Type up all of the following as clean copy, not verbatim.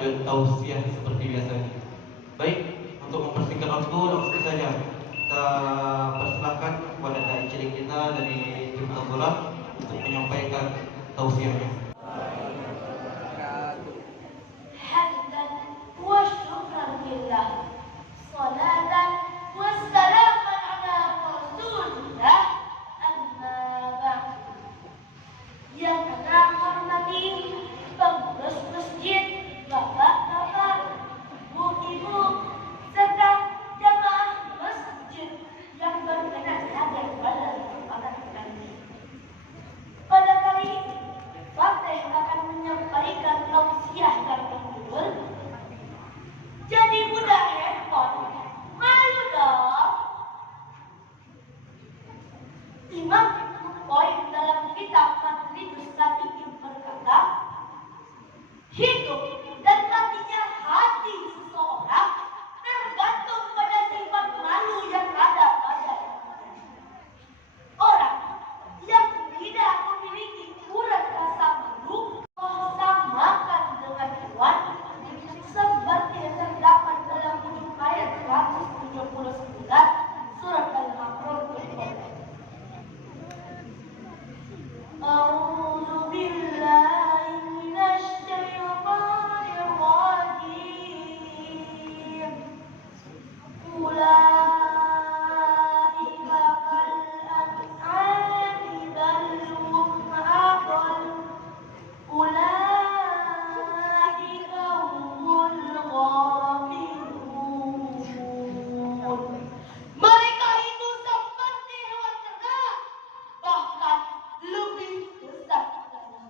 lanjut tausiah seperti biasanya. Baik, untuk mempersingkat waktu langsung saja kita persilahkan kepada dai cilik kita dari tim Tazurah untuk menyampaikan tausiahnya. Hamdan wa syukran lillah, salatan wassalaman ala rasulillah, amma ba'd. Yang kita hormati pengurus masjid, bapak-bapak, ibu-ibu, serta jamaah masjid yang berkenan hadir pada kesempatan kali ini. Pada kali ini, Fatih akan menyampaikan tausiah yang berjudul "Jadi Budak Handphone, Malu Dong". 5 poin dalam kitab Majlis Sabiqin berkata, hidup dan matinya hati seseorang tergantung pada sifat malu yang ada padanya. Orang yang tidak memiliki urat rasa malu samakan dengan hewan, seperti yang terdapat dalam ujung ayat 179 surat Al-Baqarah. A'udzu billahi minasy syaithanir rajim. Ulaika kal an'ami bal hum adall. Ulaika humul ghafilun. Mereka itu seperti hewan ternak, bahkan lebih sesat lagi.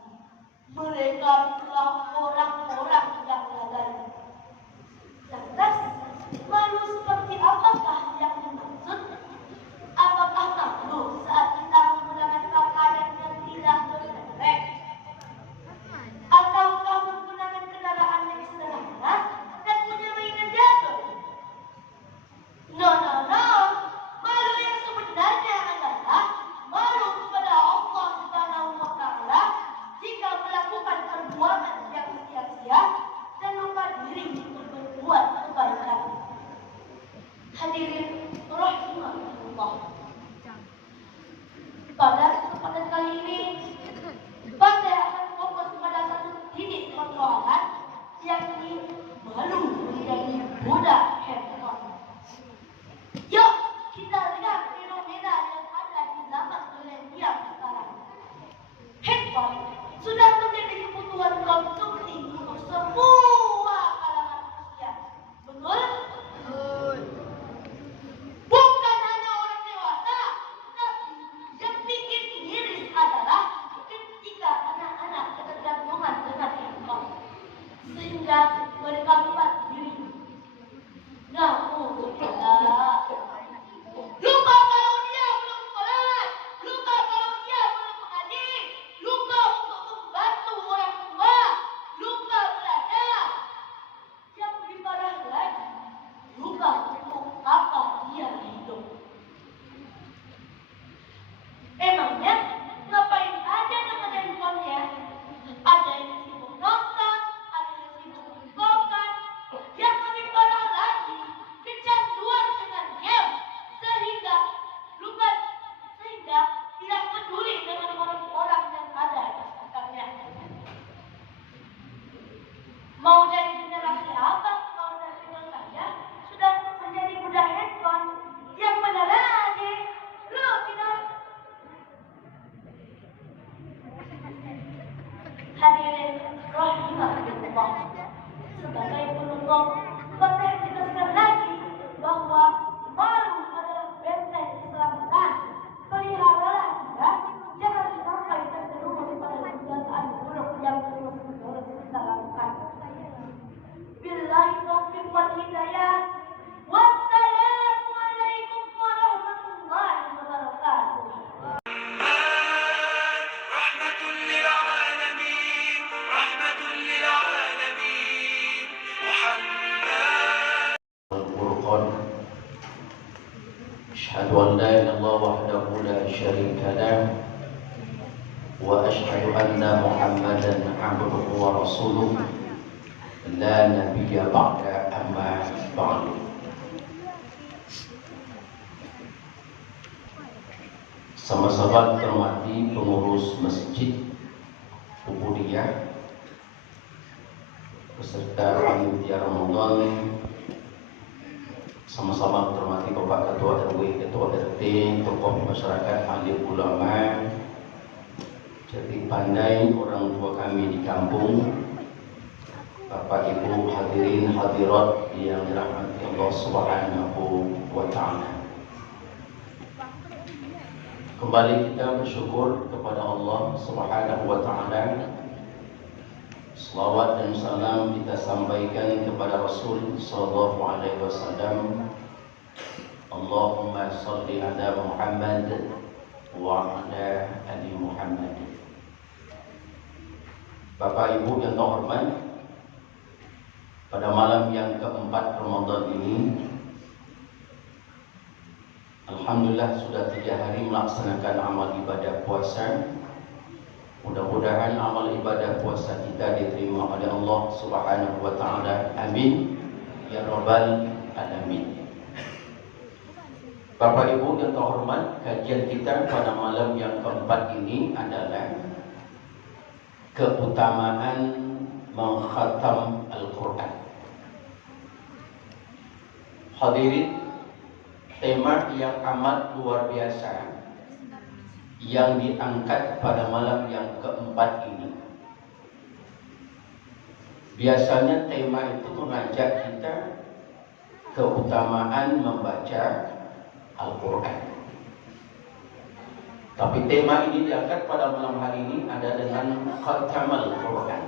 Mereka itulah orang-orang yang lalai. Lantas, malu seperti apakah yang dimaksud? Apakah malu saat kita menggunakan pakaian yang tidak bermerek? Ataukah menggunakan kendaraan yang sederhana dan punya mainan jadul? No. Malu yang sebenarnya adalah malu kepada Allah Subhanahu wa Ta'ala jika melakukan perbuatan yang sia-sia dan lupa diri untuk berbuat kebaikan. Hadirin rahimahullah. Pada kesempatan kali ini, Fatih akan fokus pada satu titik persoalan, yakni malu menjadi budak handphone. Yuk, kita lihat fenomena yang ada di zaman milenial sekarang. Handphone sudah menjadi kebutuhan konsumsi untuk semua kalangan usia. Betul? Bukan hanya orang dewasa, tapi yang bikin miris adalah ketika anak-anak ketergantungan dengan handphone, sehingga mereka lupa diri. Lupa kalau dia belum sholat, lupa kalau dia belum mengaji, lupa untuk membantu orang tua, lupa belajar. Yang lebih parah lagi, lupa untuk apa dia hidup. Emangnya ngapain aja dengan handphonenya? Ada yang sibuk nonton, ada yang sibuk tiktokan. Yang lebih parah lagi, kecanduan dengan game sehingga tidak peduli dengan orang-orang yang ada di sekitarnya. Mau jadi generasi apa? Mau dari saja sudah menjadi budak handphone. Yang benar lagi, lu tidak. Hadirin rahimahullah. Sebagai penutup, Fatih ditegaskan lagi bahwa malu adalah benteng keselamatan. Peliharalah dia, jangan sampai terjerumus pada kebiasaan buruk yang terus-menerus kita lakukan. Billahi taufiq wal hidayah. Wassalamualaikum warahmatullahi wabarakatuh. أشهد أن لا إله إلا الله وحده لا شريك له وأشهد أن محمدا عبده ورسوله لا نبي بعد أما بعد. Sama-sama terhormati pengurus Masjid Ubudiyah beserta panitia Ramadan, sama-sama terhormati Bapak Ketua RW, Ketua RT, tokoh masyarakat, alim ulama, jati pandai, orang tua kami di kampung, Bapak Ibu hadirin hadirat yang dirahmati Allah Subhanahu wa Ta'ala. Kembali kita bersyukur kepada Allah Subhanahu wa Ta'ala. Salawat dan salam kita sampaikan kepada Rasul sallallahu alaihi wasallam. Allahumma shalli ala Muhammad wa ala ali Muhammad. Bapak Ibu yang terhormat, pada malam yang keempat Ramadan ini, alhamdulillah sudah 3 hari melaksanakan amal ibadah puasa. Mudah-mudahan amal ibadah puasa kita diterima oleh Allah Subhanahu wa Ta'ala. Amin ya rabbal alamin. Bapak Ibu yang terhormat, kajian kita pada malam yang keempat ini adalah keutamaan mengkhatam Al-Quran. Hadirin, tema yang amat luar biasa yang diangkat pada malam yang keempat ini. Biasanya tema itu mengajak kita keutamaan membaca Al-Quran. Tapi tema ini diangkat pada malam hari ini ada dengan khatam Al-Quran.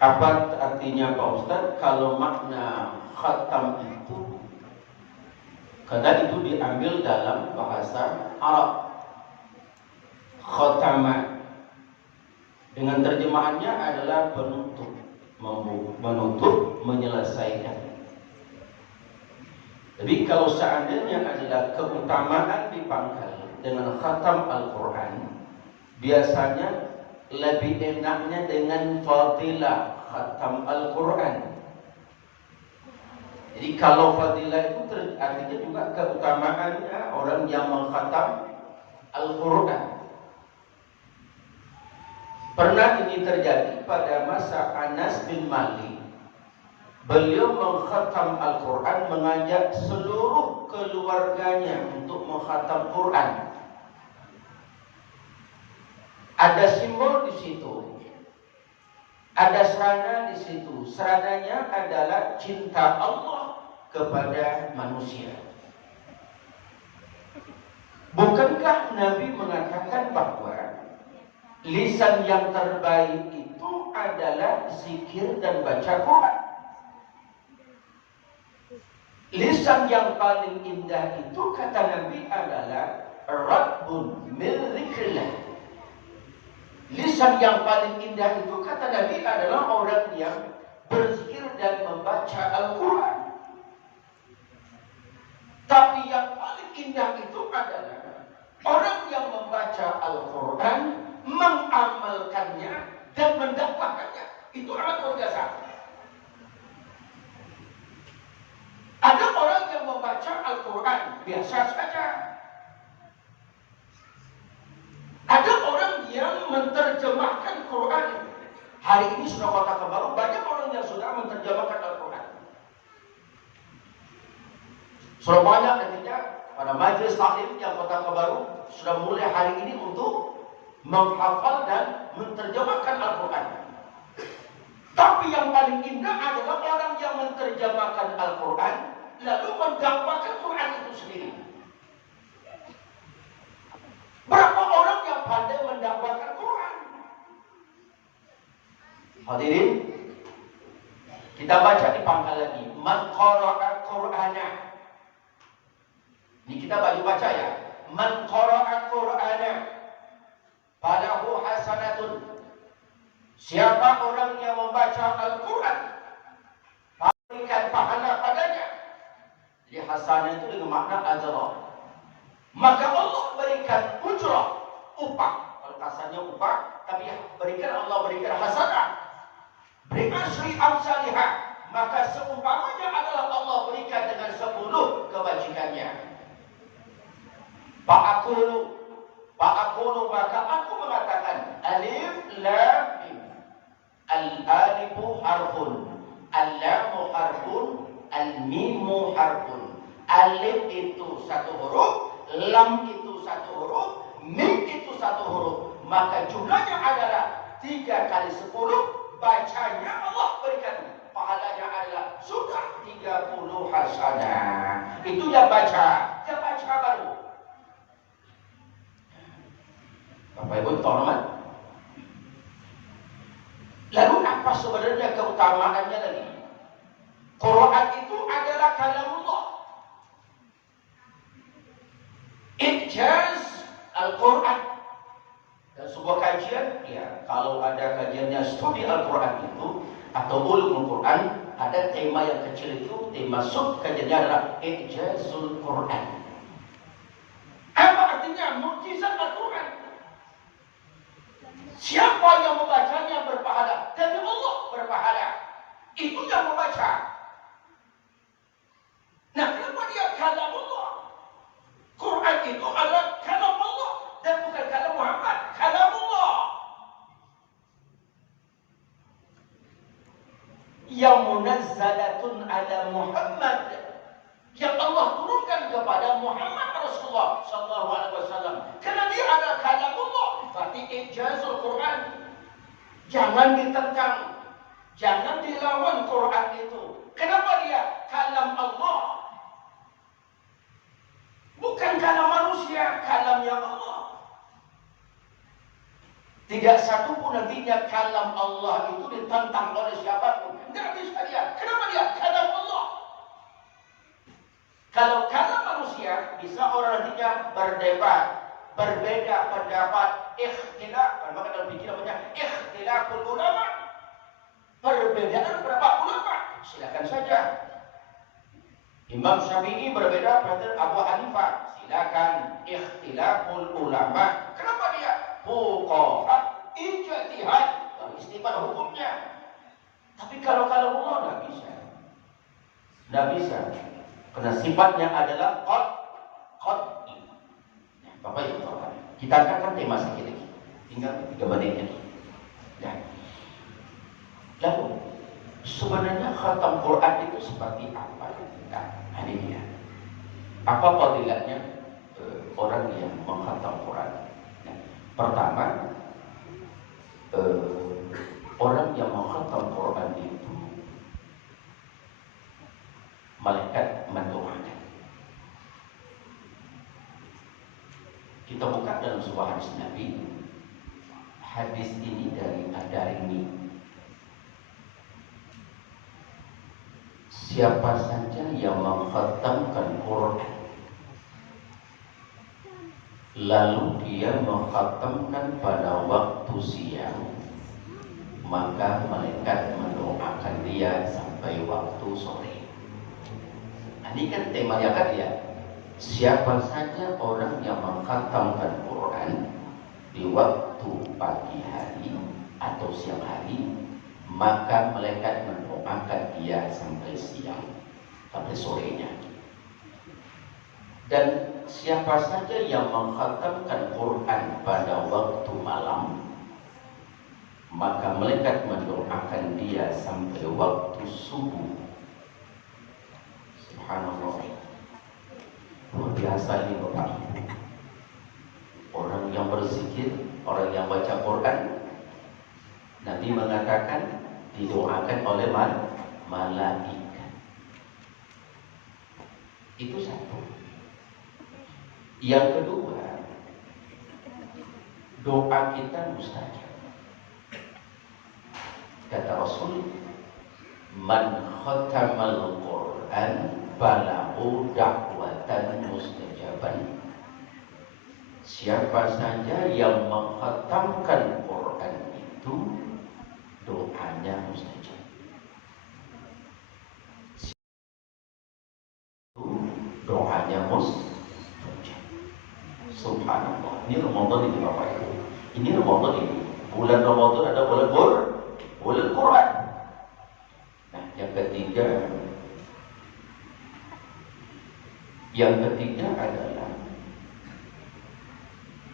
Apa artinya Pak Ustaz? Kalau makna khatam itu, karena itu diambil dalam bahasa Arab, khatama dengan terjemahannya adalah penutup, menutup, menyelesaikan. Jadi kalau seandainya adalah keutamaan dipangkal dengan khatam Al-Quran, biasanya lebih enaknya dengan fadilah khatam Al-Quran. Jadi kalau fadilah itu artinya juga keutamaannya orang yang mengkhatam Al-Quran. Pernah ini terjadi pada masa Anas bin Malik. Beliau mengkhatam Al-Quran, mengajak seluruh keluarganya untuk mengkhatam Quran. Ada simbol di situ, ada serana di situ. Serananya adalah cinta Allah kepada manusia. Bukankah Nabi mengatakan bahwa lisan yang terbaik itu adalah zikir dan baca Quran? Lisan yang paling indah itu, kata Nabi, adalah Rabbun min dzikrillah. Lisan yang paling indah itu, kata Nabi, adalah orang yang berzikir dan membaca Al-Quran. Tapi yang paling indah itu adalah orang yang membaca Al-Quran, mengamalkannya dan mendakwakannya. Itu amat luar biasa. Ada orang yang membaca Al-Quran biasa saja. Ada orang yang menerjemahkan Quran. Hari ini sudah Kota Kebaru, banyak orang yang sudah menerjemahkan Al-Quran. Sudah banyak nantinya pada majelis taklim yang Kota Kebaru sudah mulai hari ini untuk menghafal dan menerjemahkan Al-Quran. Tapi yang paling indah adalah orang yang menerjemahkan Al-Quran lalu mendakwakan Quran itu sendiri. Berapa orang yang pandai mendakwakan Quran? Hadirin, kita baca di pangkal lagi. Man qara'a Qur'ana. Ini kita baca ya. Man qara'a Qur'ana falahu hasanatun. Siapa orang yang membaca Al-Quran, berikan pahala padanya. Jadi hasanah itu dengan makna ajrah. Maka Allah berikan ujrah, upah. Kalau kasarnya upah, tapi berikan hasanah, berikan syri amsalihah, maka seumpamanya adalah Allah berikan dengan 10 kebajikannya. Fa'akulu maka aku mengatakan alif lam mim. Al-alifu harfun, al-lamu harfun, al-mimu harfun. Alif itu 1 huruf, lam itu 1 huruf, mim itu 1 huruf. Maka jumlahnya adalah 3 kali 10. Bacanya Allah berikan pahalanya adalah sudah 30 hasanah. Itu yang baca baru. Bapak Ibu hormat. Lalu apa sebenarnya keutamaannya lagi? Quran itu adalah kalamullah. Ijaz Al-Quran. Dan sebuah kajian, ya kalau ada kajiannya studi Al-Quran itu atau ulumul Quran, ada tema yang kecil itu, tema sub kajiannya adalah Ijazul Quran. Apa artinya mukjizat Al-Quran? Siapa yang membacanya berpahala? Dari Allah berpahala. Itu yang membaca. Nah, kenapa dia kalam Allah? Quran itu adalah kalam Allah dan bukan kalam Muhammad, kalam Allah. Yang munazzalatun ala Muhammad, yang Allah turunkan kepada Muhammad Rasulullah sallallahu alaihi wasallam. Karena dia adalah kalam Allah, berarti ijazul Quran. Jangan ditentang, jangan dilawan Quran itu. Kenapa dia kalam Allah? Bukan kalam manusia, kalamnya Allah. Tidak satu pun nantinya kalam Allah itu ditentang oleh siapapun. Tidak bisa dia. Kenapa dia kalam Allah? Kalau kalam manusia, bisa orang nantinya berdebat, berbeda pendapat, ikhtilaf. Maka dalam fikih namanya ikhtilaful ulama. Perbedaan berapa ulama? Silakan saja. Imam Syafi'i berbeda dengan Abu Hanifah. Silakan. Ikhtilaful ulama. Kenapa dia? Fuqaha, ijtihad, istimewa hukumnya. Tapi kalau Allah tidak bisa. Tidak bisa. Karena sifatnya adalah qat'i. Bapak Ibu Saudara, kita akan tema sedikit lagi. Tinggal 3 menit lagi. Ya. Lalu sebenarnya khatam Quran itu seperti apa? Nah, ini dia. Apa fadilatnya orang yang mengkhatam Quran? Nah, pertama, orang yang mengkhatam Quran itu malaikat mendoakan. Kita buka dalam sebuah hadis Nabi. Hadis ini dari Ad-Darimi. Siapa saja yang mengkhatamkan Quran, lalu dia mengkhatamkan pada waktu siang, maka malaikat mendoakan dia sampai waktu sore. Nah, ini kan temanya kan ya. Siapa saja orang yang mengkhatamkan Quran di waktu pagi hari atau siang hari, maka malaikat mendoakan dia sampai siang, sampai sorenya. Dan siapa saja yang mengkhatamkan Quran pada waktu malam, maka malaikat mendoakan dia sampai waktu subuh. Subhanallah. Luar biasa ini Bapak Ibu. Orang yang berzikir, orang yang baca Quran, Nabi mengatakan didoakan oleh malaikat. Itu satu. Yang kedua, doa kita mustajab. Kata Rasul, man khatamal Quran falahu da'watan mustajaban. Siapa saja yang mengkhatamkan Quran itu doanya mustajab. Doanya mustajab. Subhanallah. Ini Ramadan ini Bapak Ibu. Ini Ramadan ini. Bulan Ramadan ada bulan Quran. Nah, yang ketiga adalah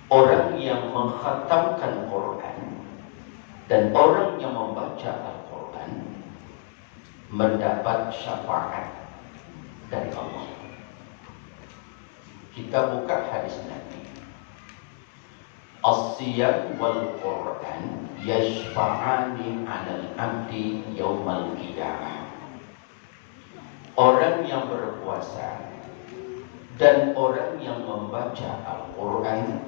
orang yang mengkhatamkan Quran dan orang yang membaca Al-Quran mendapat syafaat dari Allah. Kita buka hadis Nabi. As-siyam wal Quran yashfa'ani 'alal 'abdi yaumal qiyamah. Orang yang berpuasa dan orang yang membaca Al-Quran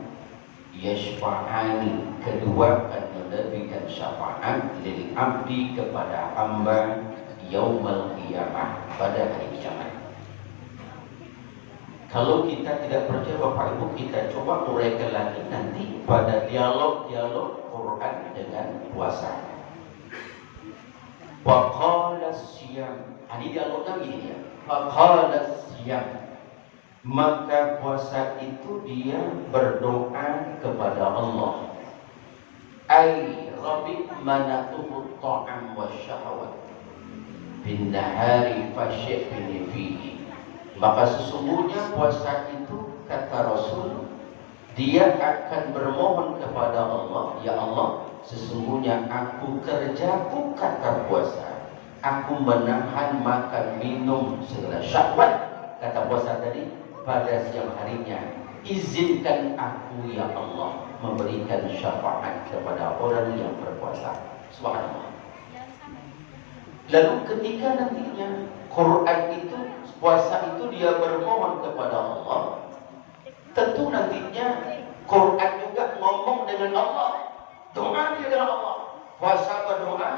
yashfa'ani, kedua akan memberikan syafaat lil 'abdi kepada hamba yaumal qiyamah, pada hari kiamat. Kalau kita tidak percaya Bapak Ibu, kita coba uraikan lagi nanti pada dialog-dialog Quran dengan puasa. Wa qala siyam, ini dialog lagi ya. Wa qala siyam, maka puasa itu dia berdoa kepada Allah. Ai rabbi manatuhu ta'am wa syahwat bin nahari fasyi'ni fihi. Maka sesungguhnya puasa itu, kata Rasul, dia akan bermohon kepada Allah, ya Allah, sesungguhnya aku kerjaku, kata puasa, aku menahan makan minum segala syahwat, kata puasa tadi, pada siang harinya. Izinkan aku, ya Allah, memberikan syafaat kepada orang yang berpuasa. Subhanallah. Lalu ketika nantinya Quran itu, puasa itu dia bermohon kepada Allah, tentu nantinya Quran juga ngomong dengan Allah, doa dia dengan Allah. Puasa berdoa,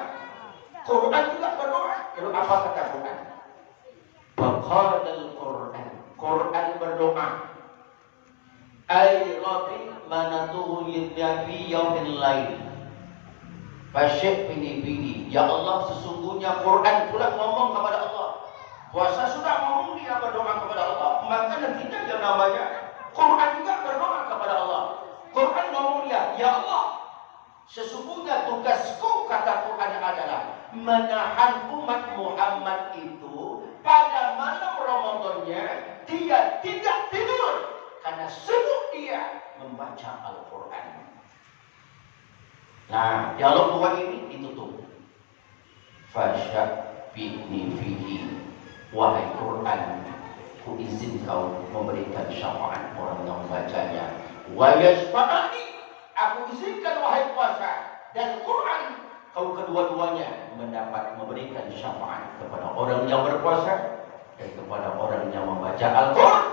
Quran juga berdoa. Lalu apa kata Quran? Faqadal Quran, Quran berdoa, ay rabbi manatuhu yidnabi yawmin lain fasyi'ni bihi. Ya Allah, sesungguhnya Quran pula ngomong kepada Allah. Puasa sudah ngomong, dia berdoa kepada Allah, maka nantinya yang namanya Quran juga berdoa kepada Allah. Quran ngomong dia, ya Allah, sesungguhnya tugasku, kata Quran, adalah menahan umat Muhammad itu pada malam Ramadannya dia tidak tidur, karena sibuk dia membaca Al-Quran. Nah, dialog dua ini ditutup. Fasyafi'ni fihi, wahai Quran, ku izin kau memberikan syafaat orang yang membacanya. Wa yashfa'ani, aku izinkan wahai puasa dan Quran, kau kedua-duanya mendapat memberikan syafaat kepada orang yang berpuasa dan kepada orang yang membaca Al-Quran.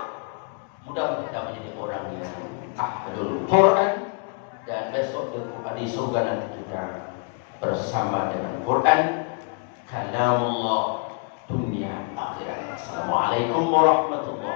Mudah kita menjadi orang yang ahlul Quran, dan besok di surga nanti kita bersama dengan Quran, kalamullah dunia akhirat. Assalamualaikum warahmatullahi wabarakatuh.